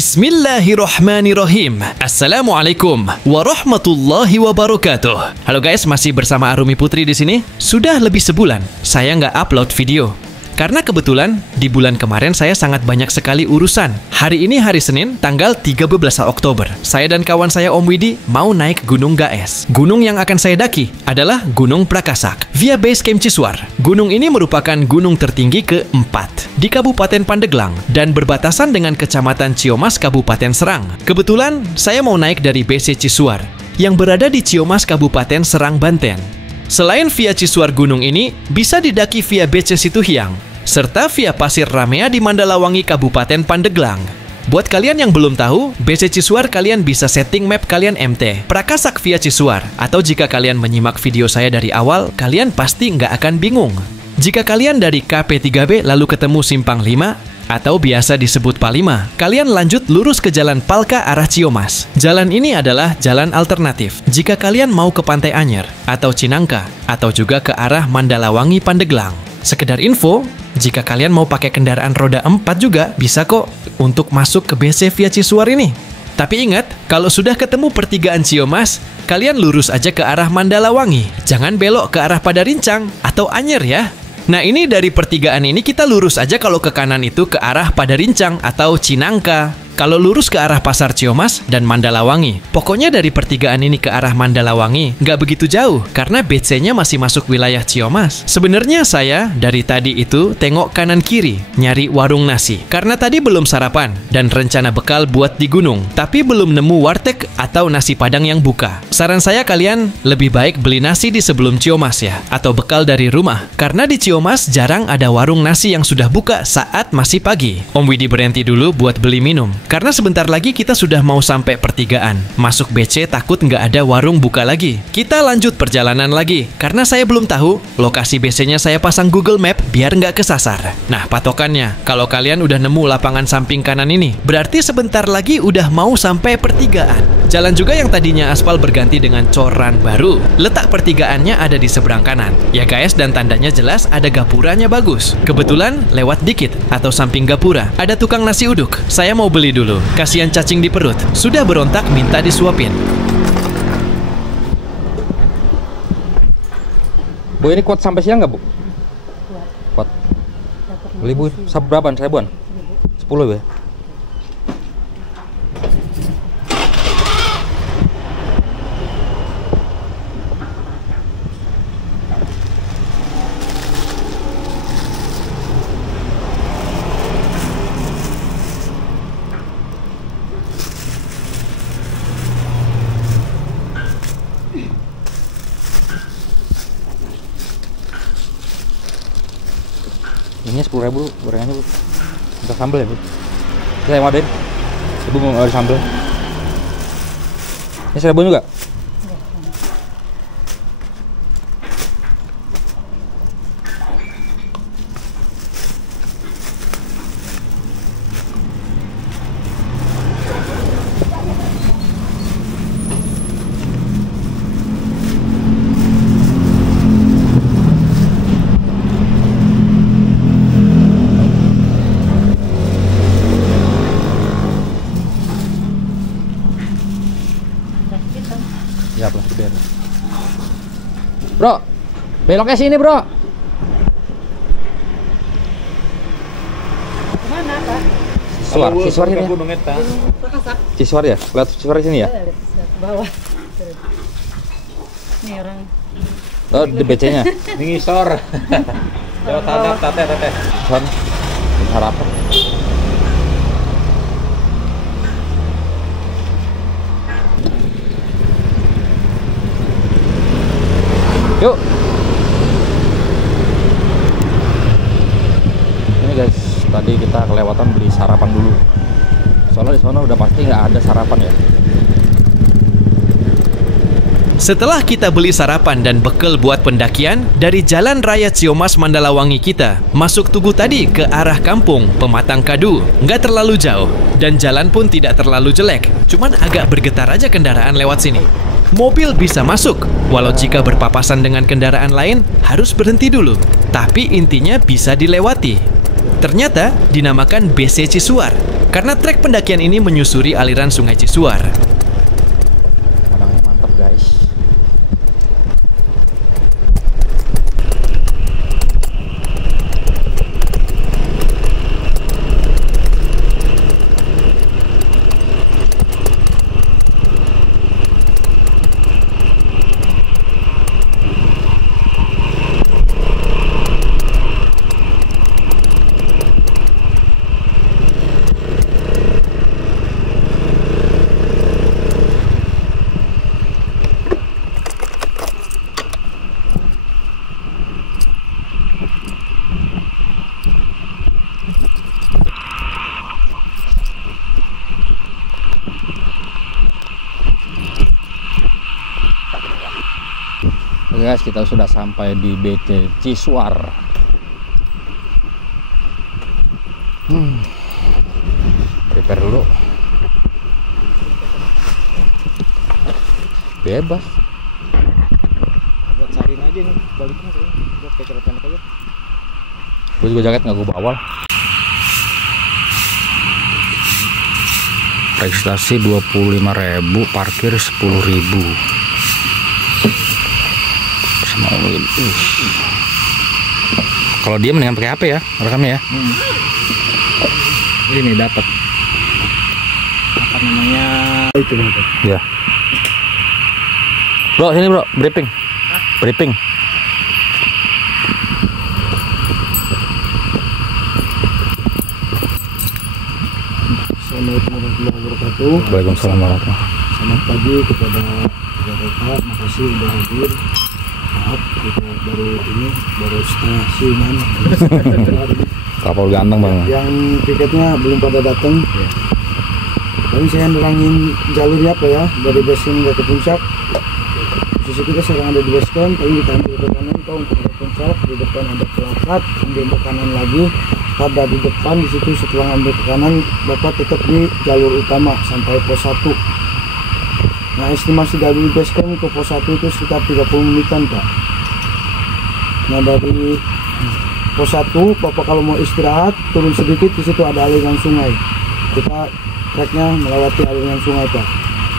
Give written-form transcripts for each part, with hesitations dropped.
Bismillahirrahmanirrahim. Assalamualaikum warahmatullahi wabarakatuh. Halo guys, masih bersama Arumi Putri di sini. Sudah lebih sebulan saya nggak upload video. Karena kebetulan di bulan kemarin saya sangat banyak sekali urusan. Hari ini hari Senin, tanggal 13 Oktober. Saya dan kawan saya Om Widi mau naik Gunung Gaes. Gunung yang akan saya daki adalah Gunung Prakasak via Base Camp Ciswar. Gunung ini merupakan gunung tertinggi keempat di Kabupaten Pandeglang dan berbatasan dengan Kecamatan Ciomas, Kabupaten Serang. Kebetulan saya mau naik dari BC Ciswar yang berada di Ciomas, Kabupaten Serang, Banten. Selain via Ciswar gunung ini, bisa didaki via BC Situhiang serta via Pasir Ramea di Mandalawangi, Kabupaten Pandeglang. Buat kalian yang belum tahu, BC Ciswar kalian bisa setting map kalian MT Prakasak via Ciswar. Atau jika kalian menyimak video saya dari awal, kalian pasti nggak akan bingung. Jika kalian dari KP3B lalu ketemu Simpang 5, atau biasa disebut Palima, kalian lanjut lurus ke Jalan Palka arah Ciomas. Jalan ini adalah jalan alternatif jika kalian mau ke Pantai Anyer atau Cinangka, atau juga ke arah Mandalawangi, Pandeglang. Sekedar info, jika kalian mau pakai kendaraan roda 4 juga bisa kok untuk masuk ke BC via Ciswar ini. Tapi ingat, kalau sudah ketemu pertigaan Ciomas, kalian lurus aja ke arah Mandalawangi. Jangan belok ke arah Padarincang atau Anyer ya. Nah, ini dari pertigaan ini kita lurus aja kalau ke kanan itu ke arah Padarincang atau Cinangka. Kalau lurus ke arah Pasar Ciomas dan Mandalawangi. Pokoknya dari pertigaan ini ke arah Mandalawangi nggak begitu jauh karena BC-nya masih masuk wilayah Ciomas. Sebenarnya saya dari tadi itu tengok kanan kiri nyari warung nasi karena tadi belum sarapan dan rencana bekal buat di gunung, tapi belum nemu warteg atau nasi padang yang buka. Saran saya kalian lebih baik beli nasi di sebelum Ciomas ya, atau bekal dari rumah. Karena di Ciomas jarang ada warung nasi yang sudah buka saat masih pagi. Om Widi berhenti dulu buat beli minum. Karena sebentar lagi kita sudah mau sampai pertigaan. Masuk BC takut nggak ada warung buka lagi. Kita lanjut perjalanan lagi. Karena saya belum tahu, lokasi BC-nya saya pasang Google Map biar nggak kesasar. Nah, patokannya, kalau kalian udah nemu lapangan samping kanan ini, berarti sebentar lagi udah mau sampai pertigaan. Jalan juga yang tadinya aspal berganti dengan coran baru. Letak pertigaannya ada di seberang kanan. Ya guys, dan tandanya jelas ada gapuranya bagus. Kebetulan lewat dikit atau samping gapura ada tukang nasi uduk. Saya mau beli dulu. Kasihan cacing di perut. Sudah berontak minta disuapin. Bu, ini kuat sampai siang nggak, Bu? Kuat. Beli, Bu. Berapaan? 1000-an? 10 ya? Ini 10.000 gorengannya, Bu. Untuk sambal ya, Bu. Saya mau adain. Ibu mau ada sambal. Ini 1000 juga? Ya, plastik biar. Bro, beloknya sini, Bro. Mana, Pak? Ciswar ini ya? Ciswar ya? Lihat Ciswar di sini ya? Bawah. Ini orang. Oh, di BC-nya. Ini ngisor. Lewat hadap, tete. Son, harapan. Yuk. Ini guys, tadi kita kelewatan beli sarapan dulu. Soalnya di sana udah pasti nggak ada sarapan ya. Setelah kita beli sarapan dan bekal buat pendakian, dari Jalan Raya Ciomas Mandalawangi kita masuk Tugu tadi ke arah kampung Pematang Kadu. Nggak terlalu jauh dan jalan pun tidak terlalu jelek, cuman agak bergetar aja kendaraan lewat sini. Mobil bisa masuk, walau jika berpapasan dengan kendaraan lain harus berhenti dulu. Tapi intinya bisa dilewati. Ternyata dinamakan BC Cisuar karena trek pendakian ini menyusuri aliran Sungai Cisuar. Padangnya mantap guys. Guys, kita sudah sampai di BC Cisuar. Prepare dulu. Bebas. Buat sarin aja nih baliknya kayaknya. Buat kayak celana pendek aja. Gue juga jaket nggak gue bawa. Registrasi 25.000, parkir 10.000. Kalau dia mendingan pakai HP ya, rekamnya ya. Ini dapat. Apa namanya? Itu dapat. Ya. Bro, sini bro, briefing. Briefing. Assalamualaikum warahmatullahi wabarakatuh. Waalaikumsalam warahmatullahi wabarakatuh. Selamat pagi kepada rekan-rekan, makasih udah hadir. Maaf kita baru stasiunan. Kapal ganteng bang. Yang tiketnya belum pada datang. Ya. Tapi saya nerangin jalurnya apa ya, dari base camp ke puncak. Posisi kita sekarang ada di base camp, tapi kita ambil ke kanan, tahu untuk ke puncak. Di depan ada pelakat, ambil ke kanan lagi. Pada di depan di situ setelah ambil ke kanan, bapak tetap di jalur utama sampai pos 1. Nah, estimasi dari base camp ke pos 1 itu sekitar 30 menitan Pak. Nah, dari pos 1 Bapak kalau mau istirahat turun sedikit, di situ ada aliran sungai. Kita treknya melewati aliran sungai Pak.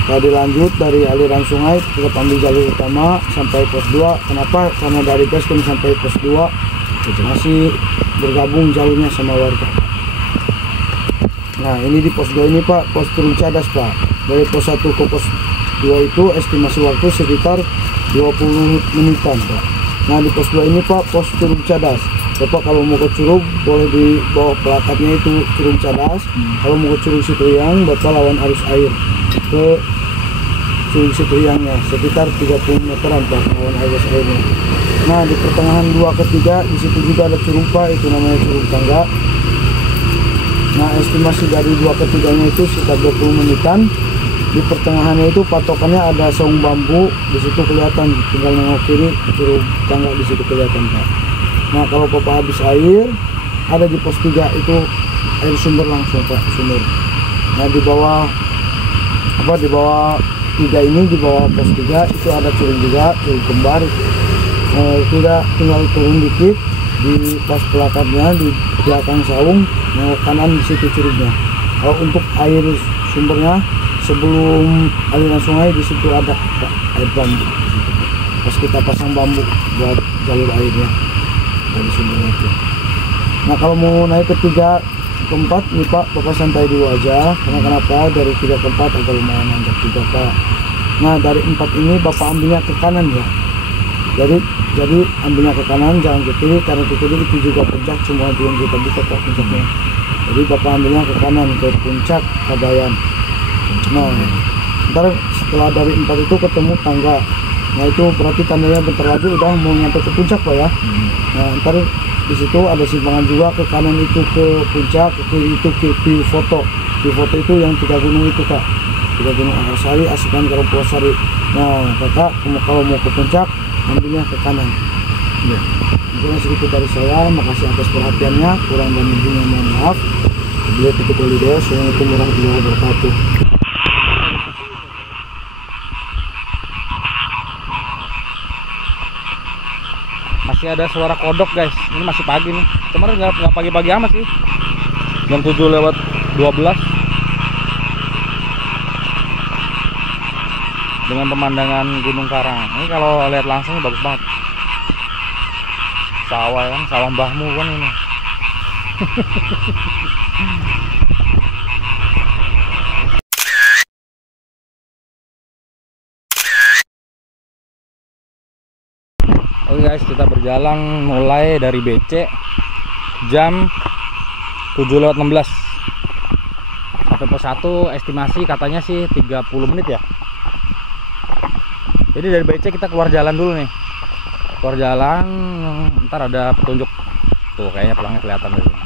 Kalau dilanjut dari aliran sungai kita ambil jalur utama sampai pos 2. Kenapa? Karena dari base camp sampai pos 2 masih bergabung jalurnya sama warga. Nah, ini di pos 2 ini Pak, pos turun cadas Pak. Dari pos 1 ke pos 2 itu estimasi waktu sekitar 20 menitan Pak. Nah, di pos 2 ini Pak, pos turun cadas. Bapak kalau mau ke Curug boleh di bawah pelakatnya itu Curug Cadas. Kalau mau ke Curug Situhiang, Bapak lawan arus air ke Curug Situhiangnya sekitar 30 meteran Pak, lawan arus airnya. Nah, di pertengahan 2 ke 3 di situ juga ada curug Pak, itu namanya Curug Tangga. Nah, estimasi dari 2 ke 3-nya itu sekitar 20 menitan. Di pertengahannya itu patokannya ada saung bambu, di situ kelihatan, tinggal nengok kiri Curug Tangga, di situ kelihatan Pak. Nah, kalau Bapak habis air, ada di pos 3 itu air sumber langsung Pak, sumber. Nah, di bawah 3 ini, di bawah pos 3 itu ada curug juga, curug kembar. Tidak tinggal turun dikit di pas pelakatnya di belakang saung, nengok kanan di situ curugnya. Kalau untuk air sumbernya sebelum aliran sungai di situ ada Pak, air bambu. Pas kita pasang bambu buat jalur airnya dari sumbernya itu. Nah, kalau mau naik ke 3 ke 4 nih Pak, Bapak santai dulu aja. Karena kenapa? Dari 3 ke 4 agak lumayan nanjak juga Pak. Nah, dari 4 ini Bapak ambilnya ke kanan ya. Jadi ambilnya ke kanan, jangan ke kiri, karena ke kiri itu juga puncak semua yang kita buka Pak puncaknya. Jadi Bapak ambilnya ke kanan ke puncak Kabayan. Nah, ntar setelah dari 4 itu ketemu tangga. Nah, itu berarti tandanya bentar lagi udah mau nyampe ke puncak Pak ya. Nah, ntar di situ ada simpangan juga, ke kanan itu ke puncak, ke kiri itu ke view foto. View foto itu yang 3 gunung itu Pak. 3 gunung Angarsari, Asikan, Karopuasari. Nah, Kakak kalau mau ke puncak ambilnya ke kanan. Ya. Mungkin sedikit dari saya, makasih atas perhatiannya, kurang dan lebihnya mohon maaf. Beliau tutup video. Assalamualaikum warahmatullahi wabarakatuh. Masih ada suara kodok guys. Ini masih pagi nih. Kemarin nggak pagi-pagi amat sih. Jam 7:12 dengan pemandangan Gunung Karang. Ini kalau lihat langsung bagus banget. Sawah kan, sawah mbahmu kan ini. Oke guys, kita berjalan mulai dari BC jam 7:16 sampai pos 1. Estimasi katanya sih 30 menit ya. Jadi dari BC kita keluar jalan dulu nih. Keluar jalan, ntar ada petunjuk. Tuh kayaknya pelangnya kelihatan dari sini.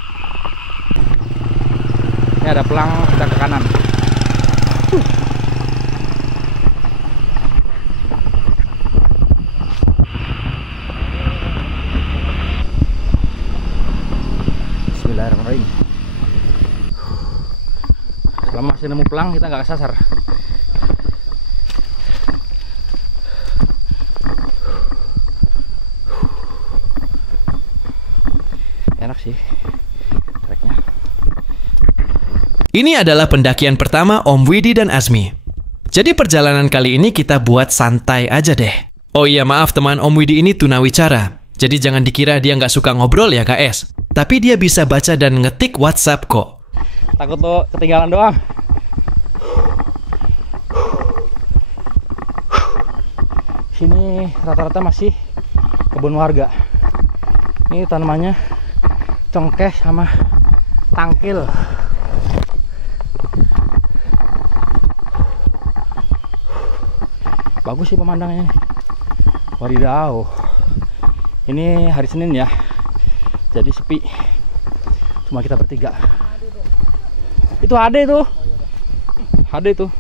Ini ada pelang, kita ke kanan. Bismillahirrahmanirrahim. Selama masih nemu pelang kita nggak kesasar. Enak sih treknya. Ini adalah pendakian pertama Om Widi dan Azmi. Jadi perjalanan kali ini kita buat santai aja deh. Oh iya, maaf teman, Om Widi ini tunawicara. Jadi jangan dikira dia nggak suka ngobrol ya KS. Tapi dia bisa baca dan ngetik WhatsApp kok. Takut lo ketinggalan doang. Sini rata-rata masih kebun warga. Ini tanamannya cengkeh sama tangkil. Bagus sih pemandangannya. Wadidaw. Ini hari Senin ya. Jadi sepi. Cuma kita bertiga. Itu HD tuh. HD tuh.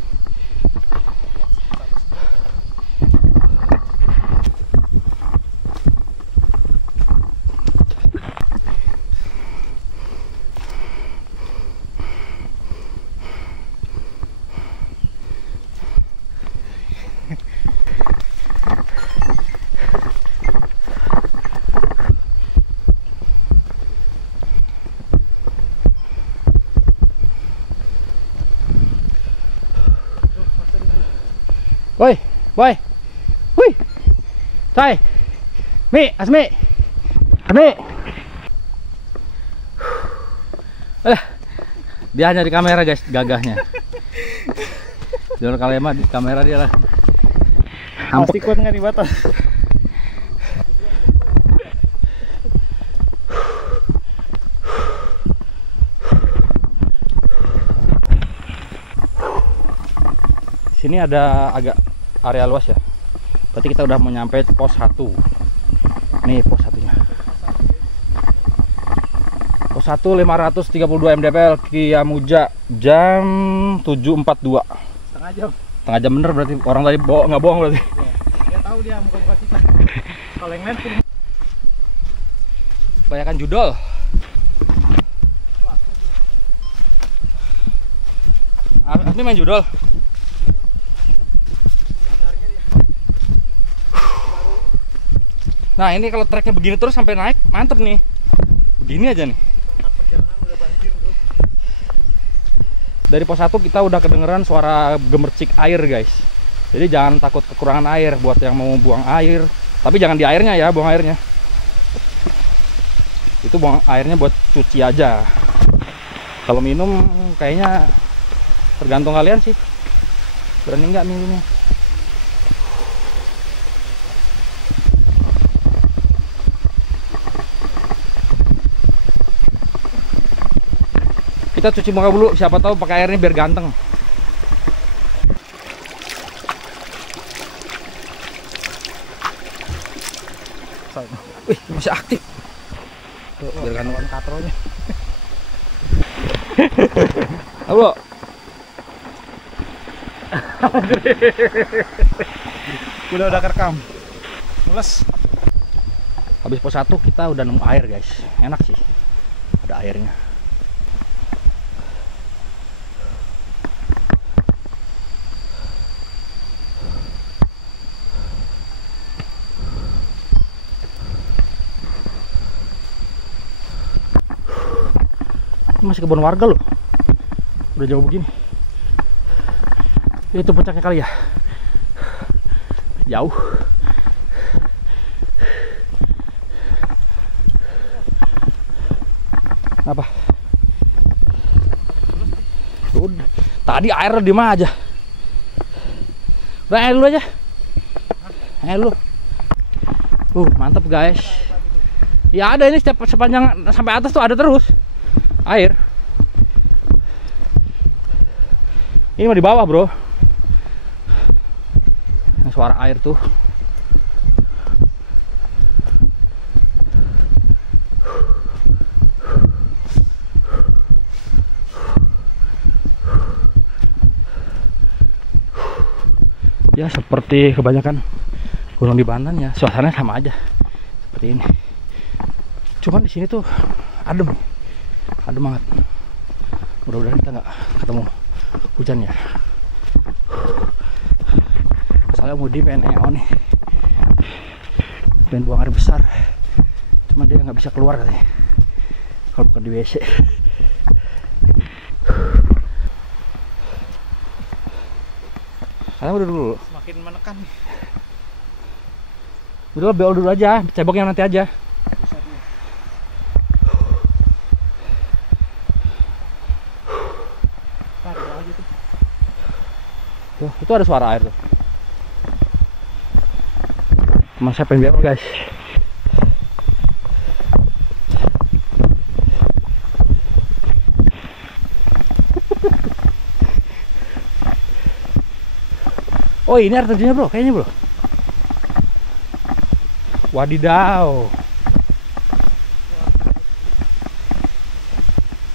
Woi, boy, wih, Cai, Mi, Asmi, Asmi. Dia hanya di kamera guys, gagahnya. Jangan kalian di kamera dia lah. Pasti kuat nggak di batas. Sini ada agak area luas ya. Berarti kita udah mau nyampe pos 1. Nih pos 1-nya. Pos 1 532 mdpl Kiamuja jam 7.42. Setengah jam. Setengah jam bener berarti. Orang tadi nggak bohong berarti. Dia tahu dia muka-muka kita. Kalau yang lain pun Banyakan judol. Asmi main judol. Nah ini kalau treknya begini terus sampai naik mantep nih. Begini aja nih. Dari pos 1 kita udah kedengeran suara gemercik air guys. Jadi jangan takut kekurangan air buat yang mau buang air. Tapi jangan di airnya ya, buang airnya. Itu buang airnya buat cuci aja. Kalau minum kayaknya tergantung kalian sih. Berani nggak minumnya. Kita cuci muka dulu, siapa tahu pakai airnya biar ganteng. Wih, masih aktif. Tuh, biar ganteng katronya. Halo. udah kerekam. Mules. Habis pos 1 kita udah nemu air guys. Enak sih. Ada airnya. Masih kebun warga loh. Udah jauh begini. Itu puncaknya kali ya. Jauh. Apa? Udah. Tadi air di mana aja. Udah air dulu aja. Air dulu. Mantap guys. Ya ada ini sepanjang sampai atas tuh ada terus air. Ini mah di bawah bro. Ini suara air tuh. Ya seperti kebanyakan gunung di Banten ya, suasananya sama aja seperti ini. Cuman di sini tuh adem banget. Mudah-mudahan kita nggak ketemu hujan ya. Soalnya Mudi pengen nih, pengen buang air besar. Cuma dia nggak bisa keluar katanya kalau bukan di WC. Kalian udah dulu. Semakin menekan. Udah beol dulu aja, ceboknya nanti aja. Tuh, itu ada suara air tuh. Mas saya pengen beol guys. Oh ini air terjunnya bro, kayaknya bro. Wadidaw.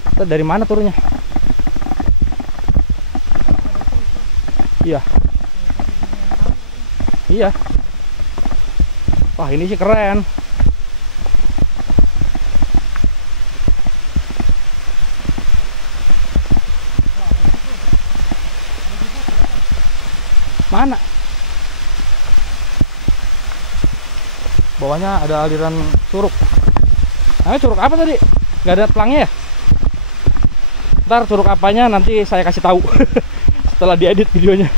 Kita dari mana turunnya? Iya. Iya. Wah ini sih keren. Mana? Bawahnya ada aliran curug. Namanya curug apa tadi? Gak ada pelangnya ya? Ntar curug apanya nanti saya kasih tahu setelah diedit videonya.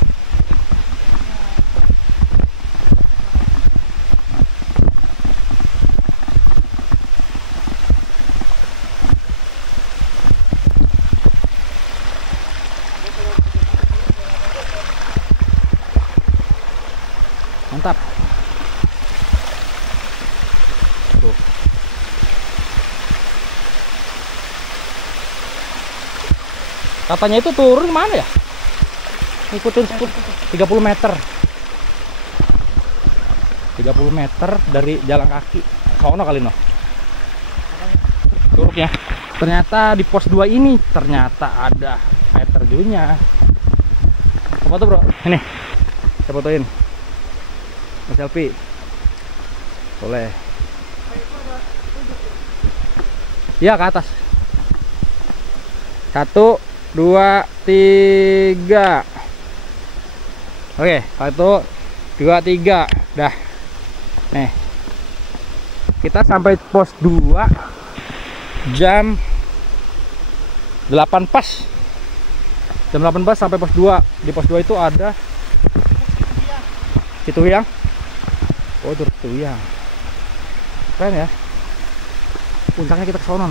Mantap. Tuh. Katanya itu turun mana ya? Ikutin 30 meter. 30 meter dari jalan kaki. Sono kali no. Curugnya. Ternyata di pos 2 ini ternyata ada air terjunnya. Foto bro. Ini. Saya fotoin. Selfie boleh ya ke atas. 1, 2, 3. Oke 1, 2, 3 dah. Nih kita sampai pos 2 jam 8 pas. Jam 8 pas sampai pos 2. Di pos 2 itu ada Cituyang. Oh, Cituyang. Keren ya. Puncaknya kita ke sono.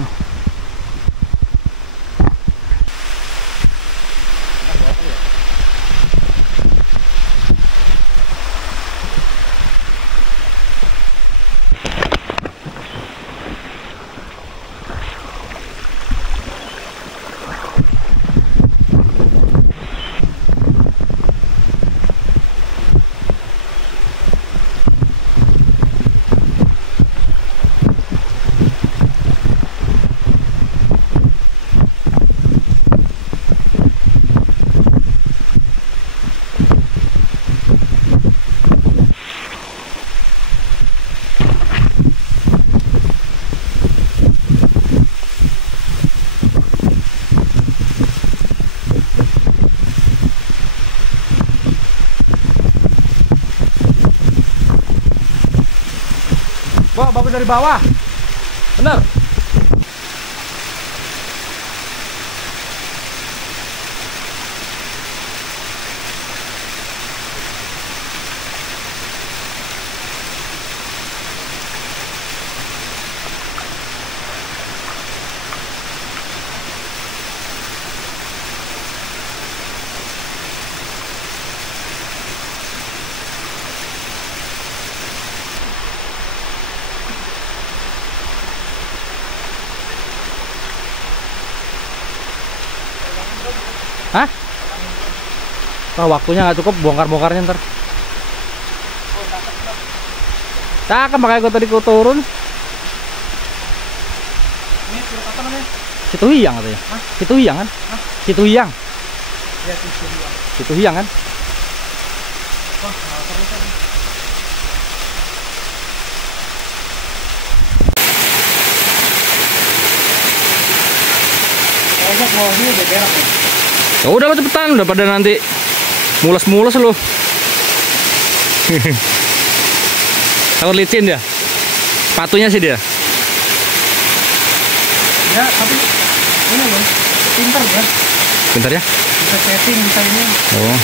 Wah, bagus dari bawah. Bener. Hah? Wah, waktunya nggak cukup bongkar-bongkarnya ntar. Cakep, makanya gue tadi turun. Ini curug apa namanya? Situ Hiang katanya. Hah? Situ Hiang kan? Hah? Situ Hiang. Ya, Situ Hiang. Situ Hiang kan? Wah, terus kan. Kayaknya bawahnya udah berak nih. Ya udah lo cepetan, udah pada nanti mules-mules lo. Takut licin dia. Sepatunya sih dia. Ya, tapi ini loh, pintar ya. Bentar ya. Bisa setting, bisa ini. Oh.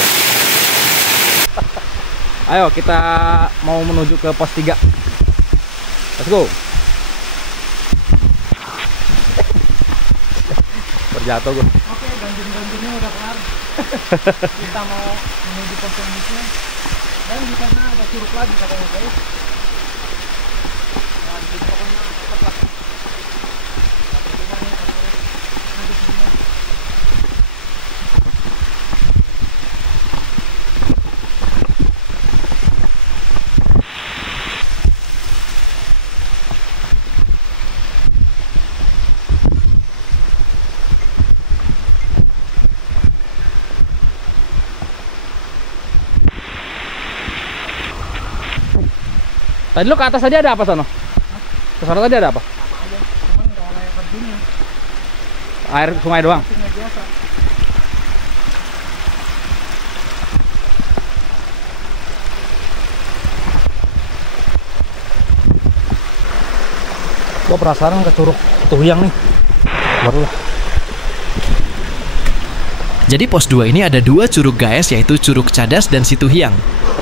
Ayo kita mau menuju ke pos 3. Let's go. Berjatuh gue. Oke, ganjil-ganjilnya udah kelar. Kita mau menuju pos selanjutnya. Dan di sana ada curug lagi katanya guys. Nah, di sini pokoknya cepet lah. Tadi lu ke atas tadi ada apa sono? Ke sana tadi ada apa? Aja, cuman nggak layak terjunnya. Air sungai doang. Sungai biasa. Gua penasaran ke Curug Tuyang nih. Baru lah. Jadi pos 2 ini ada 2 curug guys, yaitu Curug Cadas dan Situ Hiang.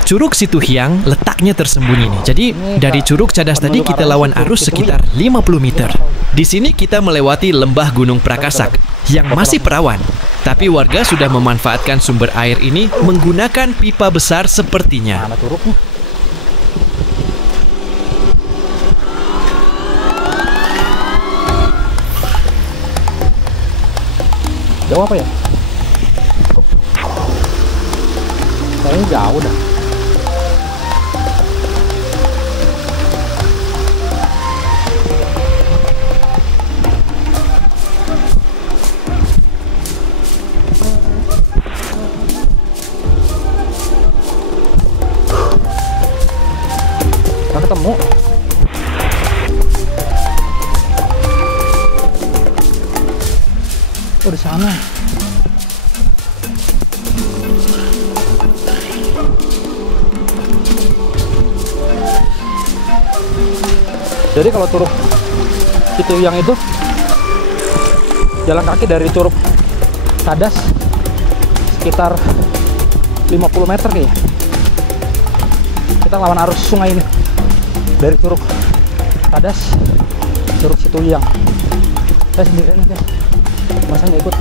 Curug Situ Hiang letaknya tersembunyi nih. Jadi dari Curug Cadas tadi kita lawan arus sekitar 50 meter. Di sini kita melewati lembah Gunung Prakasak yang masih perawan. Tapi warga sudah memanfaatkan sumber air ini menggunakan pipa besar sepertinya. Mana curugnya? Jauh apa ya? Kayaknya jauh dah. Nggak ketemu. Oh, di sana. Jadi kalau Curug Situ Hiang itu jalan kaki dari Curug Cadas sekitar 50 meter kayaknya. Kita lawan arus sungai ini dari Curug Cadas, Curug Situ Hiang. Saya sendirian aja, masa nggak ikut?